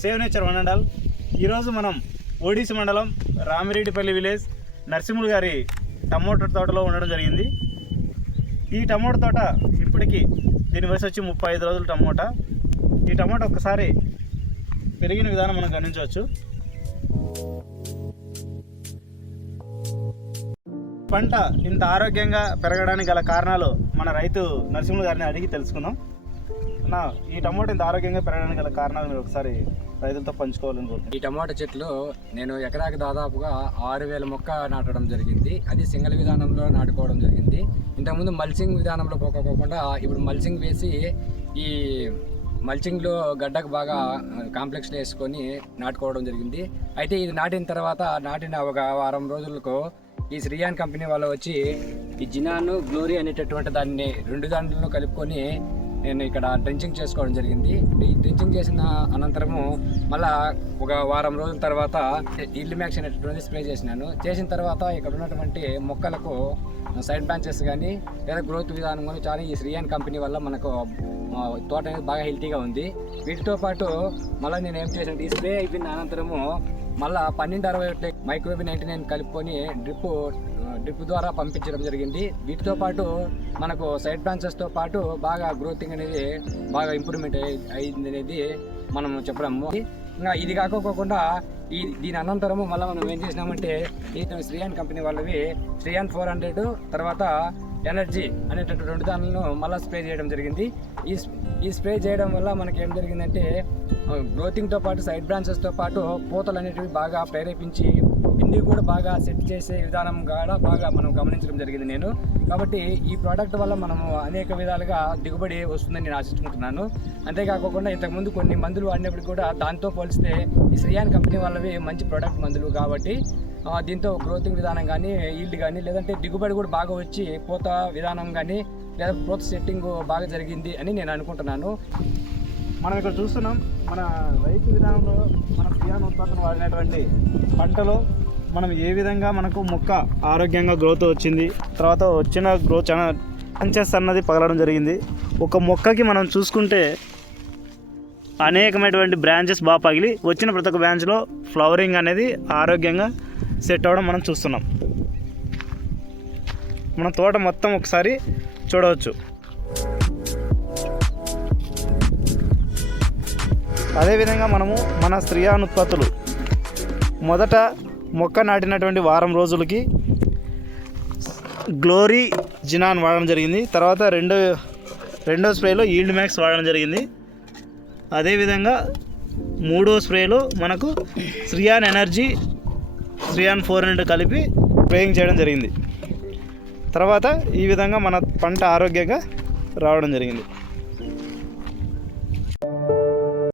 Save nature one and all. ఈరోజు మనం ODC మండలం రామిరెడ్డిపల్లి విలేజ్ నరసింహులు గారి టమోటా తోటలో ఉండడం జరిగింది. ఈ టమోటా తోట ఇప్పటికీ దీని వయసు వచ్చి ముప్పై ఐదు రోజులు టమోటా. ఈ టమోటా ఒక్కసారి పెరిగిన విధానం మనం గమనించవచ్చు. పంట ఇంత ఆరోగ్యంగా పెరగడానికి గల కారణాలు మన రైతు నరసింహులు గారిని అడిగి తెలుసుకుందాం. నా ఈ టమోటా ఇంత ఆరోగ్యంగా పెరగడానికి గల కారణాలు మీరు ఒకసారి రైతులతో పంచుకోవాలని కోరుతున్నాను ఈ టమాటా చెట్లు నేను ఎకరాకి దాదాపుగా ఆరు వేల మొక్క నాటడం జరిగింది. అది సింగల్ విధానంలో నాటుకోవడం జరిగింది. ఇంతకుముందు మల్చింగ్ విధానంలో పోకపోకుండా ఇప్పుడు మల్చింగ్ వేసి ఈ మల్చింగ్లో గడ్డకు బాగా కాంప్లెక్స్లో వేసుకొని నాటుకోవడం జరిగింది. అయితే ఇది నాటిన తర్వాత నాటిన ఒక వారం రోజులకు ఈ శ్రీయాన్ కంపెనీ వాళ్ళు వచ్చి ఈ జినాను గ్లోరీ అనేటటువంటి దాన్ని రెండు దాంట్లో కలుపుకొని నేను ఇక్కడ డ్రించింగ్ చేసుకోవడం జరిగింది. ఈ డ్రించింగ్ చేసిన అనంతరము మళ్ళా ఒక వారం రోజుల తర్వాత ఇల్లు మ్యాక్స్ అనేటటువంటి స్ప్రే చేసినాను. చేసిన తర్వాత ఇక్కడ ఉన్నటువంటి మొక్కలకు సైడ్ బ్రాంచెస్ కానీ లేదా గ్రోత్ విధానం కానీ చాలా ఈ శ్రీయాన్ కంపెనీ వల్ల మనకు తోట అనేది బాగా హెల్తీగా ఉంది. వీటితో పాటు మళ్ళీ నేను ఏం చేసాను ఈ స్ప్రే అయిపోయిన అనంతరము మళ్ళీ పన్నెండు అరవై ఒకటి మైక్రోబి నైన్టీ నైన్ కలుపుకొని డ్రిప్ డ్రిప్ ద్వారా పంపించడం జరిగింది. వీటితో పాటు మనకు సైడ్ బ్రాంచెస్తో పాటు బాగా గ్రోతింగ్ అనేది బాగా ఇంప్రూవ్మెంట్ అయింది అనేది మనం చెప్పడము ఇంకా ఇది కాకోకుండా ఈ దీని అనంతరము మళ్ళీ మనం ఏం చేసినామంటే ఈ శ్రీయాన్ కంపెనీ వాళ్ళవి శ్రీయాన్ ఫోర్ హండ్రెడ్ తర్వాత ఎనర్జీ అనేటటువంటి రెండు దానిలను మళ్ళీ స్ప్రే చేయడం జరిగింది. ఈ ఈ స్ప్రే చేయడం వల్ల మనకి ఏం జరిగిందంటే గ్రోతింగ్తో పాటు సైడ్ బ్రాంచెస్తో పాటు పూతలు అనేటివి బాగా ప్రేరేపించి పిండి కూడా బాగా సెట్ చేసే విధానం కూడా బాగా మనం గమనించడం జరిగింది నేను. కాబట్టి ఈ ప్రోడక్ట్ వల్ల మనము అనేక విధాలుగా దిగుబడి వస్తుందని నేను ఆశించుకుంటున్నాను. అంతేకాకుండా ఇంతకుముందు కొన్ని మందులు వాడినప్పుడు కూడా దాంతో పోలిస్తే ఈ శ్రీయాన్ కంపెనీ వాళ్ళవి మంచి ప్రోడక్ట్ మందులు కాబట్టి దీంతో గ్రోతింగ్ విధానం కానీ ఈల్డ్ కానీ లేదంటే దిగుబడి కూడా బాగా వచ్చి పూత విధానం కానీ లేదా పూత సెట్టింగ్ బాగా జరిగింది అని నేను అనుకుంటున్నాను. మనం ఇక్కడ చూస్తున్నాం మన రైతు విధానంలో మన క్రియాన్ ఉత్పత్తులు వాడినటువంటి పంటలో మనం ఏ విధంగా మనకు మొక్క ఆరోగ్యంగా గ్రోత్ వచ్చింది తర్వాత వచ్చిన గ్రోత్ చాలా పంచెస్ అన్నది పగలడం జరిగింది. ఒక మొక్కకి మనం చూసుకుంటే అనేకమైనటువంటి బ్రాంచెస్ బాగా పగిలి వచ్చిన ప్రతి ఒక్క బ్రాంచ్లో ఫ్లవరింగ్ అనేది ఆరోగ్యంగా సెట్ అవ్వడం మనం చూస్తున్నాం. మన తోట మొత్తం ఒకసారి చూడవచ్చు. అదేవిధంగా మనము మన స్త్రీయాన్ ఉత్పత్తులు మొదట మొక్క నాటినటువంటి వారం రోజులకి గ్లోరీ జినాన్ వాడడం జరిగింది. తర్వాత రెండో రెండో స్ప్రేలో ఈల్డ్ మ్యాక్స్ వాడడం జరిగింది. అదేవిధంగా మూడో స్ప్రేలో మనకు Shriyan energy Shriyan four hundred కలిపి స్ప్రేయింగ్ చేయడం జరిగింది. తర్వాత ఈ విధంగా మన పంట ఆరోగ్యంగా రావడం జరిగింది.